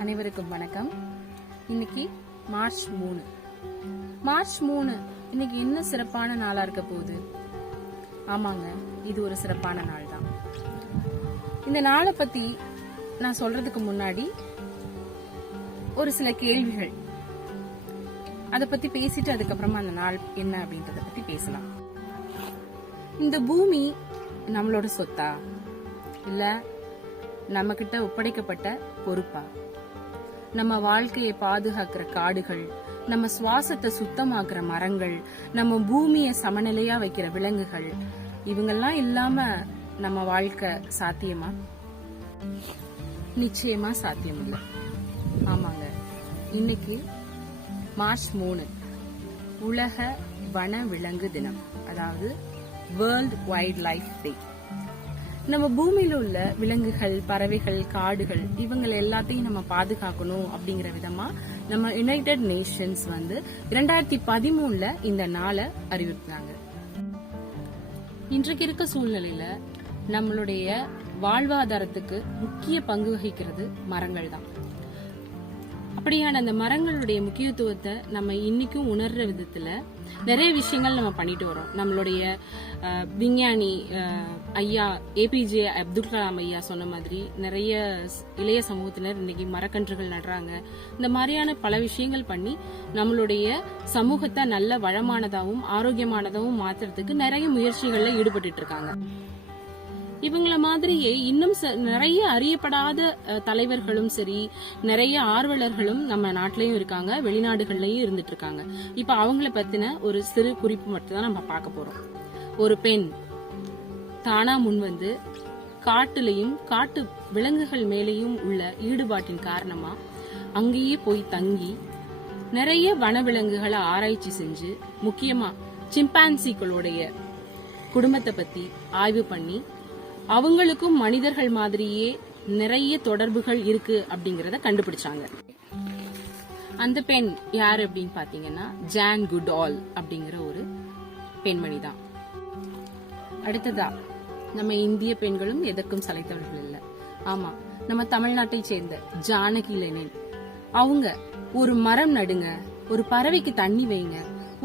அனைவருக்கும் வணக்கம். இன்னைக்கு மார்ச் 3 இன்னைக்கு என்ன சிறப்பான நாளா இருக்க போகுது? ஆமாங்க, இது ஒரு சிறப்பான நாள் தான். இந்த நாளை பத்தி நான் சொல்றதுக்கு முன்னாடி ஒரு சில கேள்விகள், அதை பத்தி பேசிட்டு அதுக்கப்புறமா அந்த நாள் என்ன அப்படின்றத பத்தி பேசலாம். இந்த பூமி நம்மளோட சொத்தா, இல்ல நம்ம கிட்ட ஒப்படைக்கப்பட்ட பொறுப்பா? நம்ம வாழ்க்கையை பாதுகாக்கிற காடுகள், நம்ம சுவாசத்தை சுத்தமாக்குற மரங்கள், நம்ம பூமியை சமநிலையா வைக்கிற விலங்குகள், இவங்கெல்லாம் இல்லாம நம்ம வாழ்க்கை சாத்தியமா? நிச்சயமா சாத்தியம் இல்லை. ஆமாங்க, இன்னைக்கு மார்ச் 3 உலக வன விலங்கு தினம், அதாவது வேர்ல்ட் வைல்ட் லைஃப் டே. நம்ம பூமியில உள்ள விலங்குகள், பறவைகள், காடுகள், இவங்க எல்லாத்தையும் நம்ம பாதுகாக்கணும் அப்படிங்கிற விதமா நம்ம யுனைடெட் நேஷன்ஸ் 2013 இந்த நாளை அறிவித்தாங்க. இன்றைக்கு இருக்க சூழ்நிலையில நம்மளுடைய வாழ்வாதாரத்துக்கு முக்கிய பங்கு வகிக்கிறது மரங்கள் தான். அப்படியான அந்த மரங்களுடைய முக்கியத்துவத்தை நம்ம இன்னைக்கும் உணர்ற விதத்துல நிறைய விஷயங்கள் நம்ம பண்ணிட்டு வரோம். நம்மளுடைய விஞ்ஞானி ஐயா ஏபிஜே அப்துல் கலாம் ஐயா சொன்ன மாதிரி நிறைய இளைய சமூகத்தினர் இன்னைக்கு மரக்கன்றுகள் நடுறாங்க. இந்த மாதிரியான பல விஷயங்கள் பண்ணி நம்மளுடைய சமூகத்தை நல்ல வளமானதாகவும் ஆரோக்கியமானதாகவும் மாத்துறதுக்கு நிறைய முயற்சிகள்ல ஈடுபட்டு இருக்காங்க. இவங்கள மாதிரியே இன்னும் நிறைய அறியப்படாத தலைவர்களும் சரி, நிறைய ஆர்வலர்களும் நம்ம நாட்டிலயும் இருக்காங்க, வெளிநாடுகள்லயும் இருந்துட்டு இருக்காங்க. இப்ப அவங்கள பத்தின ஒரு சிறு குறிப்பு மட்டும் தான் நம்ம பார்க்க போறோம். ஒரு பெண் தானா முன்வந்து காட்டுலயும் காட்டு விலங்குகள் மேலேயும் உள்ள ஈடுபாட்டின் காரணமா அங்கேயே போய் தங்கி நிறைய வனவிலங்குகளை ஆராய்ச்சி செஞ்சு, முக்கியமா சிம்பான்சிகளுடைய குடும்பத்தை பத்தி ஆய்வு பண்ணி அவங்களுக்கும் மனிதர்கள் மாதிரியே நிறைய தொடர்புகள் இருக்கு அப்படிங்கறத கண்டுபிடிச்சாங்க. அந்த பெண் யாரு அப்படின்னு பாத்தீங்கன்னா ஜான் குட்ஆல் அப்படிங்கிற ஒரு பெண்மணி தான். அடுத்ததா, நம்ம இந்திய பெண்களும் எதற்கும் சளைத்தவர்கள் இல்ல. ஆமா, நம்ம தமிழ்நாட்டை சேர்ந்த ஜானகி லெனின் அவங்க ஒரு மரம் நடுங்க, ஒரு பறவைக்கு தண்ணி வைங்க,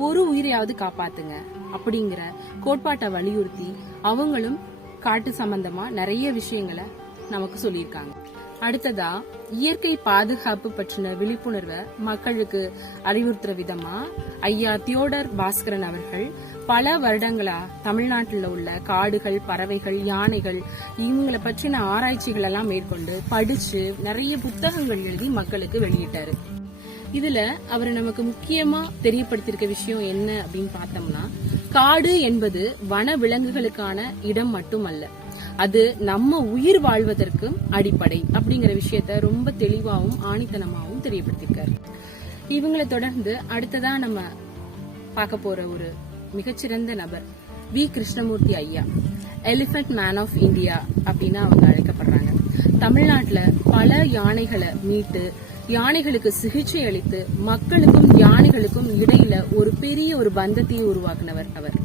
ஒரு உயிரையாவது காப்பாத்துங்க அப்படிங்கிற கோட்பாட்டை வலியுறுத்தி அவங்களும் காட்டு சம்பந்தமா நிறைய விஷயங்களை நமக்கு சொல்லியிருக்காங்க. அடுத்ததா, இயற்கை பாதுகாப்பு பற்றின விழிப்புணர்வை மக்களுக்கு அறிவுறுத்துற விதமா ஐயா தியோடர் பாஸ்கரன் அவர்கள் பல வருடங்களா தமிழ்நாட்டில் உள்ள காடுகள், பறவைகள், யானைகள் இவங்களை பற்றின ஆராய்ச்சிகள் எல்லாம் மேற்கொண்டு படிச்சு நிறைய புத்தகங்கள் எழுதி மக்களுக்கு வெளியிட்டாரு. இதுல அவர் நமக்கு முக்கியமா தெரியப்படுத்திருக்க விஷயம் என்ன அப்படின்னு பார்த்தோம்னா, காடு என்பது வன விலங்குகளுக்கான இடம் மட்டுமல்ல, அது நம்ம உயிர் வாழ்வதற்கும் அடிப்படை அப்படிங்கிற விஷயத்த ரொம்ப தெளிவாகவும் ஆணித்தனமாகவும் தெரியப்படுத்திருக்காரு. இவங்களை தொடர்ந்து அடுத்ததா நம்ம பார்க்க போற ஒரு மிகச்சிறந்த நபர் வி கிருஷ்ணமூர்த்தி ஐயா, எலிபென்ட் மேன் ஆஃப் இந்தியா அப்படின்னு அவங்க அழைக்கப்படுறாங்க. தமிழ்நாட்டுல பல யானைகளை மீட்டு, யானைகளுக்கு சிகிச்சை அளித்து, மக்களுக்கும் யானைகளுக்கும் இடையில ஒரு பெரிய ஒரு பந்தத்தையே உருவாக்குனவர் அவர்.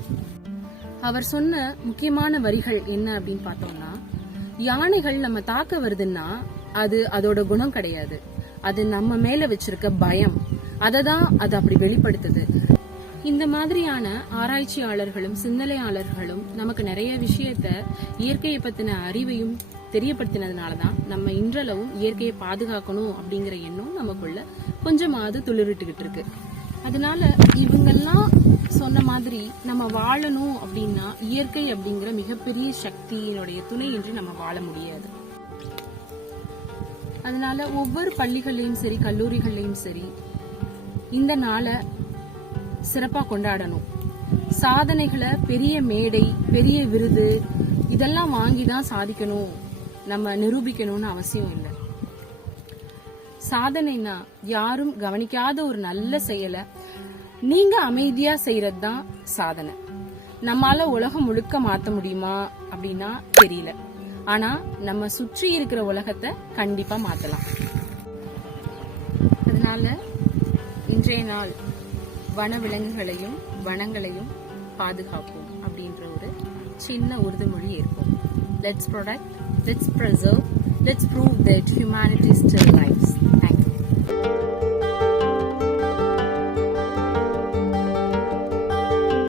அவர் சொன்ன முக்கியமான வரிகள் என்ன அப்படின்னு பார்த்தோம்னா, யானைகள் நம்ம தாக்க வருதுன்னா அது அதோட குணம் கிடையாது, அது நம்ம மேல வச்சிருக்க பயம், அததான் அது அப்படி வெளிப்படுத்துது. இந்த மாதிரியான ஆராய்ச்சியாளர்களும் சிந்தனையாளர்களும் நமக்கு நிறைய விஷயத்த, இயற்கையை பத்தின அறிவையும் தெரியப்படுத்தினதுனாலதான் நம்ம இன்றளவும் இயற்கையை பாதுகாக்கணும் அப்படிங்கிற எண்ணம் நமக்குள்ள கொஞ்சமாவது துளிரிட்டுக்கிட்டு இருக்கு. அதனால இவங்கெல்லாம் சொன்ன மாதிரி நம்ம வாழணும் அப்படின்னா இயற்கை அப்படிங்கிற மிகப்பெரிய சக்தியினுடைய துணையின்றி நம்ம வாழ முடியாது. அதனால ஒவ்வொரு பள்ளிகள்லயும் சரி, கல்லூரிகள்லயும் சரி இந்த நாளை சிறப்பா கொண்டாடணும். சாதனைகளை பெரிய மேடை, பெரிய விருது இதெல்லாம் வாங்கிதான் சாதிக்கணும், நம்ம நிரூபிக்கணும்னு அவசியம் இல்லை. சாதனைனா யாரும் கவனிக்காத ஒரு நல்ல செயலை நீங்க அமைதியா செய்யறது தான் சாதனை. நம்மால உலகம் முழுக்க மாத்த முடியுமா அப்படின்னா தெரியல, ஆனா நம்ம சுற்றி இருக்கிற உலகத்தை கண்டிப்பா மாத்தலாம். அதனால இன்றைய நாள் வன விலங்குகளையும் வனங்களையும் பாதுகாப்போம் அப்படின்ற ஒரு சின்ன உறுதிமொழி ஏற்போம். Let's protect, let's preserve, let's prove that humanity still lives.